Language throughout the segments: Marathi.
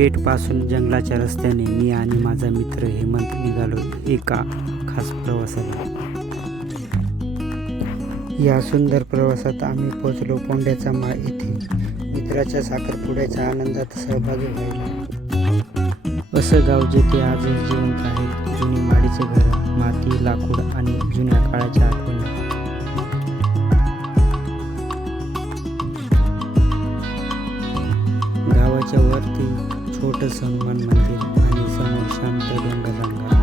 पेठपासून जंगलाच्या रस्त्याने मी आणि माझा मित्र हेमंत निघालो एका खास प्रवासाला. या सुंदर प्रवासात आम्ही पोहोचलो पोंड्याचा माळ येथे. मित्राच्या साखरपुड्याच्या आनंदात सहभागी व्हायला. असं गाव जेथे आजही जिवंत आहे. जुनी माडीचे घर, माती, लाकूड आणि जुन्या काळाच्या आठवणी. गावाच्या वरती छोटंसं हनुमान मंदिर आणि समोर शांत डोंगररांगा.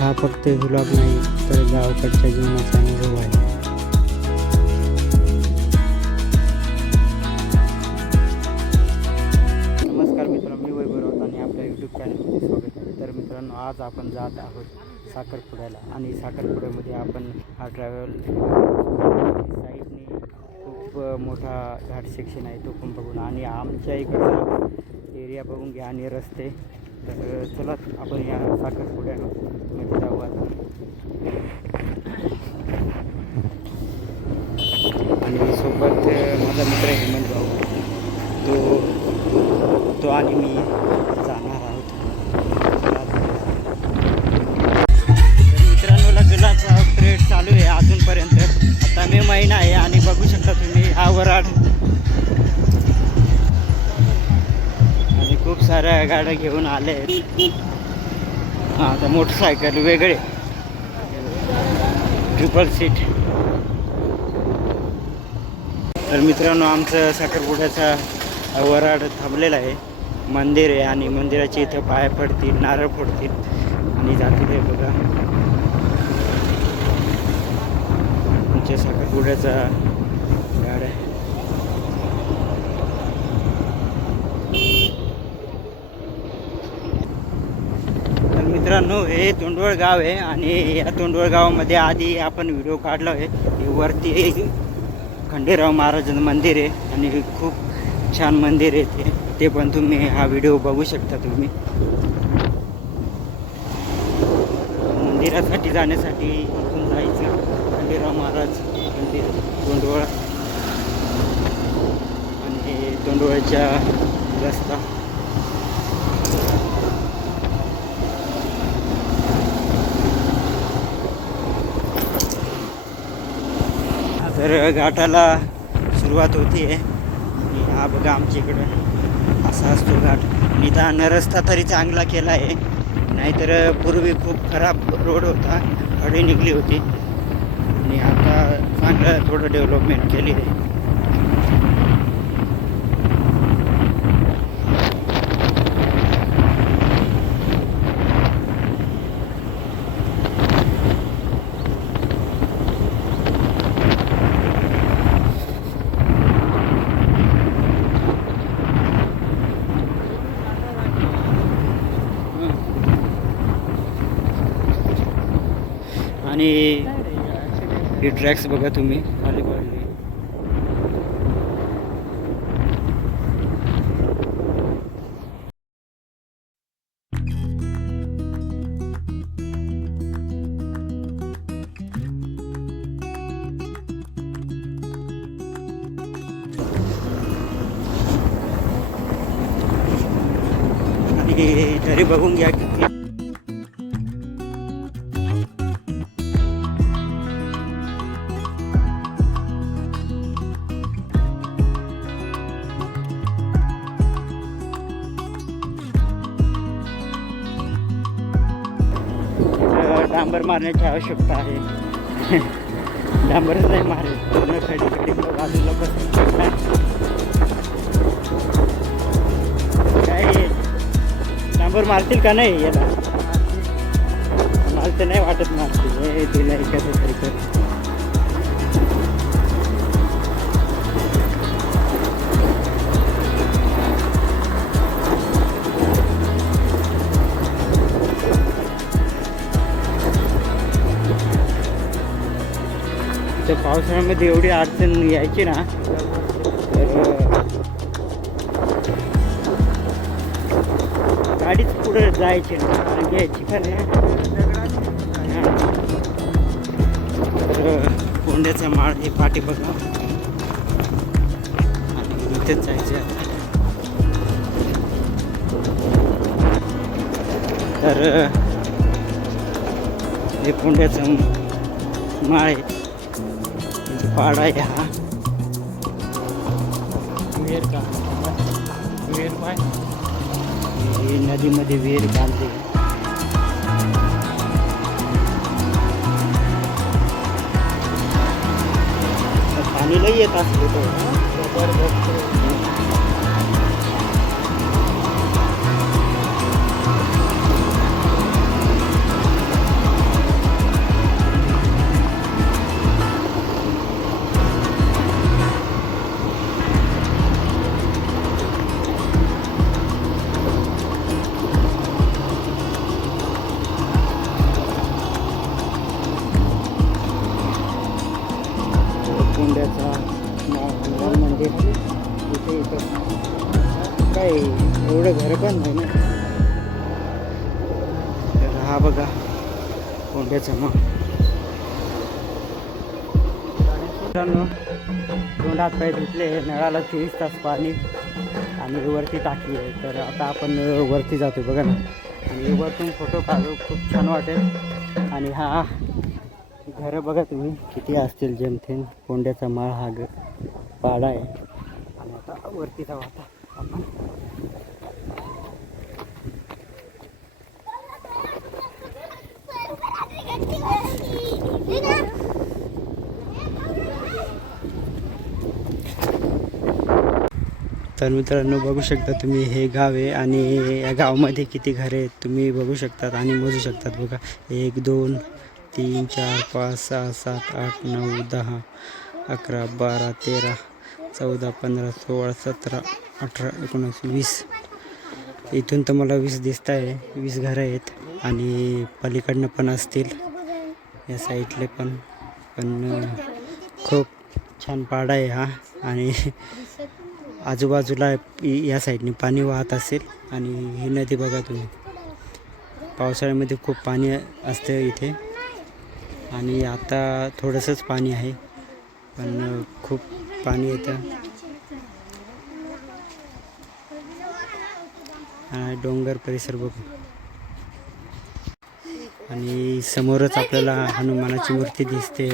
हा फक्त व्लॉग नाही तर गावाकडच्या जीवनाचा अनुभव आहे. नमस्कार मित्रांनो, मी वैभव आणि आपल्या यूट्यूब चॅनलमध्ये स्वागत आहे. तर मित्रांनो, आज आपण जात आहोत साखरपुड्याला आणि साखरपुड्यामध्ये आपण हा ट्रॅव्हल साईडने खूप मोठा घाट सेक्शन आहे तो पण बघून आणि आमच्या इकडचा एरिया बघून घ्या आणि रस्ते. तर चला आपण या साखरपुड्यामध्ये जाऊ आता. आणि सोबत माझा मित्र हेमंत भाऊ तो आणि मी जाणार आहोत. तर मित्रांनो, लग्नाचा पिरियड चालू आहे अजूनपर्यंत. आता मे महिना आहे आणि बघू शकता तुम्ही हा वराड आणि खूप साऱ्या गाड्या घेऊन आले आहेत. आता मोटरसायकल वेगळे, ट्रिपल सीट. तर मित्रांनो, आमचं साखरपुड्याचा वराड थांबलेला आहे. मंदिर आहे आणि मंदिराच्या इथं पाय पडतील, नारळ फोडतील आणि जातील. हे बघा आमच्या साखरपुड्याचा गाड आहे. तर मित्रांनो, हे तोंडवळ गाव आहे आणि या तोंडवळ गावामध्ये आधी आपण व्हिडिओ काढला आहे. हे वरती खंडेराव महाराजांचं मंदिर आहे आणि खूप छान मंदिर आहे ते पण तुम्ही हा व्हिडिओ बघू शकता. तुम्ही मंदिरासाठी जाण्यासाठी इथून जायचं. खंडेराव महाराज मंदिर तोंडवळ आणि तोंडवळच्या रस्ता. तर घाटाला सुरुवात होती आहे आणि हा बघा आमच्या इकडं असा असतो घाट. निदान रस्ता तरी चांगला केला आहे, नाहीतर पूर्वी खूप खराब रोड होता, खडी निघली होती आणि आता चांगलं थोडं डेव्हलपमेंट केली आहे. आणि हे ट्रॅक्स बघा तुम्ही खाली पडले. आणि तरी बघून घ्या किती डांबर मारण्याची आवश्यकता आहे. डांबरच नाही मारेल, पूर्ण खडी बाजूला काय डांबर मारतील का नाही याला? मला तर नाही वाटत मारतील. हे दिलं कसं तरी कर. तर पावसाळ्यामध्ये एवढी अडचण यायची ना, तर गाडीच पुढे जायची ना, घ्यायची का नाही. तर पोंड्याचा माळ हे पाठी बघा आणि इथेच जायचे आता. तर हे पोंड्याचं माळ आहे, म्हणजे पाडा आहे हा. विहीर का विहीर पाय हे नदीमध्ये विहीर बांधते. पाणी लई येत असते तो. पोंड्याचा हनुमान मंदिर इथे इथं काय एवढं घर पण नाही ना. तर हा बघा पोंड्याचा मग दोन हात पाय धुतले, नळाला 24 तास पाणी आणि वरती टाकी आहे. तर आता आपण वरती जातो बघा ना, आणि वरतून फोटो काढू, खूप छान वाटेल. आणि हा घरं बघा तुम्ही किती असतील जेमतेम. पोंड्याचा माळ हा पाडा आहे. आणि आता वरती जाऊ आता आपण. तर मित्रांनो बघू शकता तुम्ही, हे गाव आहे आणि या गावामध्ये किती घरे आहेत तुम्ही बघू शकतात आणि मोजू शकतात बघा. 1 2 3 4 5 6 7 8 9 10 11 12 13 14 15 16 17 18 19 20. इथून तर मला 20 दिसत आहे. 20 घरं आहेत आणि पलीकडनं पण असतील, या साईडले पण. खूप छान पाडा आहे हा. आणि आजूबाजूला या साईडने पाणी वाहत असेल. आणि ही नदी बघा तुम्ही, पावसाळ्यामध्ये खूप पाणी असते इथे. आणि आता थोडंसंच पाणी आहे, पण खूप पाणी येतं. आणि डोंगर परिसर बघू. आणि समोरच आपल्याला हनुमानाची मूर्ती दिसते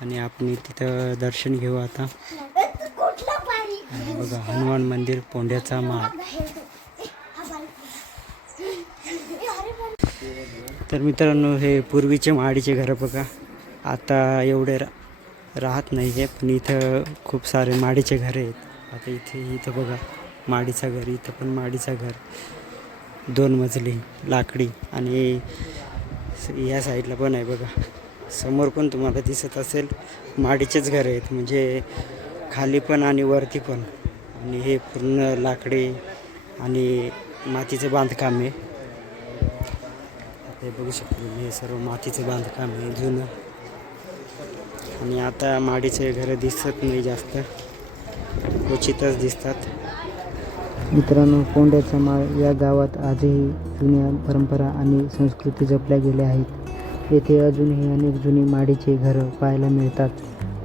आणि आपण तिथं दर्शन घेऊ आता. आणि बघा हनुमान मंदिर, पोंड्याचा माळ. तर मित्रांनो हे पूर्वीचे माडीचे घरं बघा. आता एवढे राहत नाही आहे, पण इथं खूप सारे माडीचे घरं आहेत. आता इथं बघा माडीचं घर, इथं पण माडीचं घर, 2 मजली लाकडी. आणि या साईडला पण आहे बघा, समोर पण तुम्हाला दिसत असेल माडीचेच घर आहेत, म्हणजे खाली पण आणि वरती पण. आणि हे पूर्ण लाकडी आणि मातीचं बांधकाम आहे. हे बघू शकतो तुम्ही, हे सर्व मातीचं बांधकाम आहे जुनं. आणि आता माडीचे घरं दिसत नाही जास्त, क्वचितच दिसतात. मित्रांनो पोंड्याचा माळ या गावात आजही जुन्या परंपरा आणि संस्कृती जपल्या गेल्या आहेत. येथे अजूनही अनेक जुनी माडीचे घरं पाहायला मिळतात.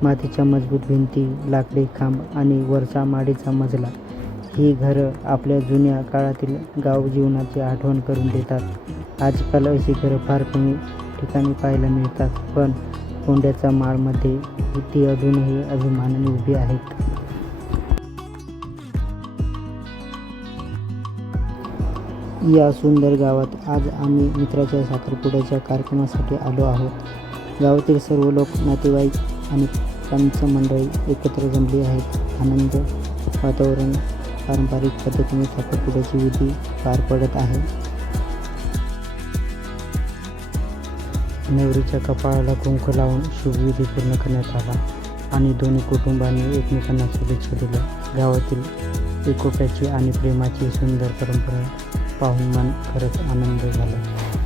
मातीच्या मजबूत भिंती, लाकडी खांब आणि वरचा माडीचा मजला. ही घरं आपल्या जुन्या काळातील गाव जीवनाची आठवण करून देतात. आजकाल अशी घरं फार कमी ठिकाणी पाहायला मिळतात, पण पोंड्याचा माळमध्ये ती अजूनही अभिमानाने उभी आहेत. या सुंदर गावात आज आम्ही मित्राच्या साखरपुड्याच्या कार्यक्रमासाठी आलो आहोत. गावातील सर्व लोक, नातेवाईक आणि पंचमंडळी एकत्र जमली आहेत. आनंद वातावरण, पारंपरिक पद्धतीने साखरपुड्याची विधी पार पडत आहे. नवरीच्या कपाळाला कुंकू लावून शुभविधी पूर्ण करण्यात आला आणि दोन्ही कुटुंबांनी एकमेकांना शुभेच्छा दिल्या. गावातील एकोप्याची आणि प्रेमाची सुंदर परंपरा पाहून मन खरंच आनंद झाला.